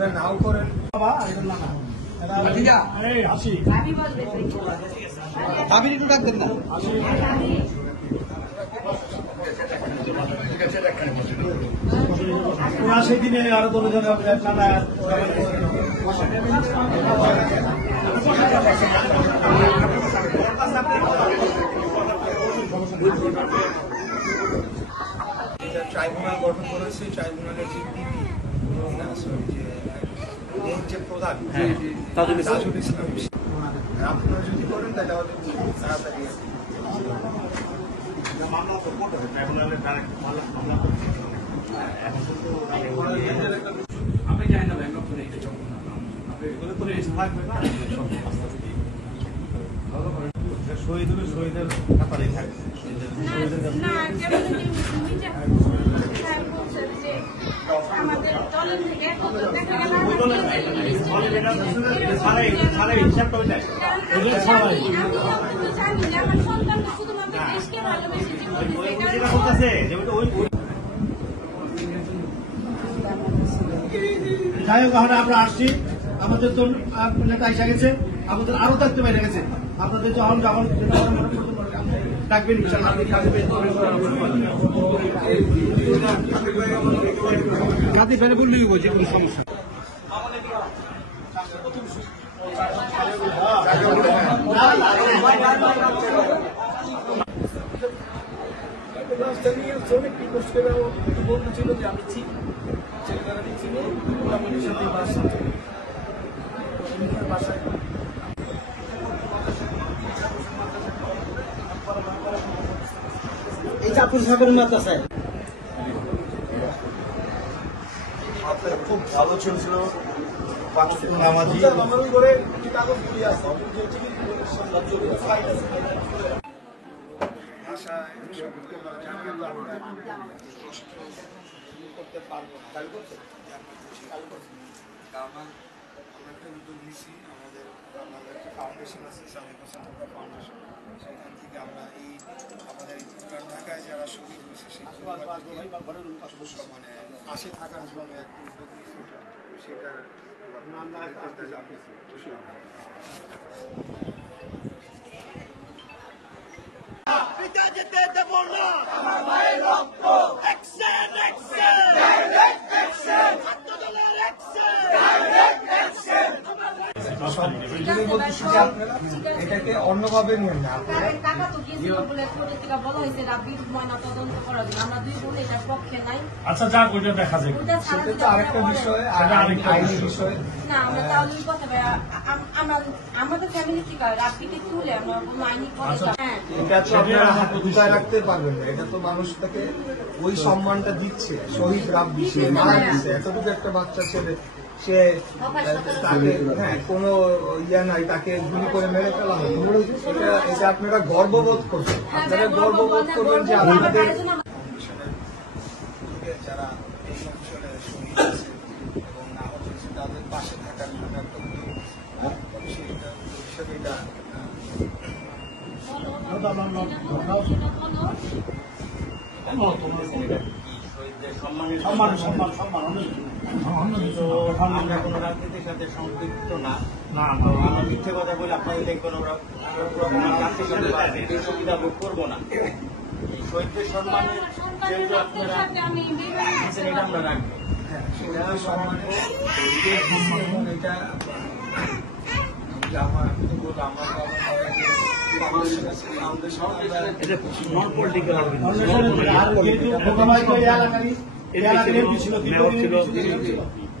আপনারা নাও করেন একটু ডাকবেন না সেই দিনে আরো 10 জন ট্রাইব্যুনাল গঠন করেছে। ট্রাইব্যুনালের যে যে প্রধান তাজুল ইসলাম, আপনারা যদি করেন তাহলে আমাদের তাড়াতাড়ি আমি জানি না শহীদের ব্যাপারেই থাকে যাই হোক, আমরা আসছি, আমাদের তো নেতা এসে গেছে, আমাদের আরো দায়িত্ব বেড়ে গেছে। আপনাদের যখন যখন ডাকবেন কাঁদে ফেলে বললেই যে কোনো সমস্যা শ্রমিক বলতেছিল যে আমি চিনি ছেলেরা চিনি মোটামুটি সাথে বাসায় এই চাপুর সাগরের মাদ্রাসা খুব ভালো চলছিল। করতে পারবো না, কারণ আমরা একটা উদ্যোগ নিচ্ছি। আমাদের একটা ফাউন্ডেশন আছে, ইসলামিক ফাউন্ডেশন, সেখান থেকে আমরা এই আমাদের ঢাকায় যারা শহীদ হয়েছে সেই মানে পাশে থাকার জন্য একটা উদ্যোগ নিচ্ছি। সেটার যেতে দেব না, আমার মায়ের রক্ত অ্যাকশন অ্যাকশন ডাইরেক্ট অ্যাকশন ছাত্রদলের অ্যাকশন ডাইরেক্ট অ্যাকশন। এটাকে অন্যভাবে নিয়ে না, টাকা তো গিয়েছিল বলে পত্রিকা বলা হয়েছে রাব্বির ময়না তদন্ত করার জন্য। আমরা দুই বোন এটার পক্ষে নাই। আচ্ছা, যাক, ওইটা দেখা যায়, সেটা তো আরেকটা বিষয়, আইনি বিষয় না। আমরা তাহলে কথা আমাদের ফ্যামিলি থেকে রাব্বিকে তুলে আমরা কোনো আইনি কথা এটা তো আপনারা বুঝায় রাখতে পারবেন না। এটা তো মানুষ তাকে ওই সম্মানটা দিচ্ছে, শহীদ রাব্বি সে মারা গেছে, এতটুকু একটা বাচ্চা ছেলে, সে তাকে কোনো ইয়া নাই, তাকে গুলি করে মেরে ফেলা হয়। এটা আপনারা গর্ববোধ করবেন, আপনারা গর্ববোধ করবেন যে আপনাদের যারা এই অঞ্চলে শহীদ হয়েছে এবং আহত হয়েছে তাদের পাশে থাকার জন্য একটা উদ্যোগ হিসেবে এটা আমরা কোনো রাজনীতির সাথে সম্পৃক্ত না। আমরা মিথ্যে কথা বলে আপনাদের দেখবেন ওরা সুবিধা ভোগ করবো না। এই শহীদদের সম্মানের যেহেতু আপনারা এটা আমরা রাখবো, এটা আমার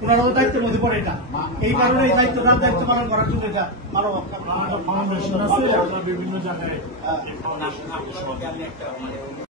ওনারাও দায়িত্বের মধ্যে পড়ে। এটা এই কারণে এই দায়িত্ব পালন করার জন্য এটা আরো বিভিন্ন জায়গায়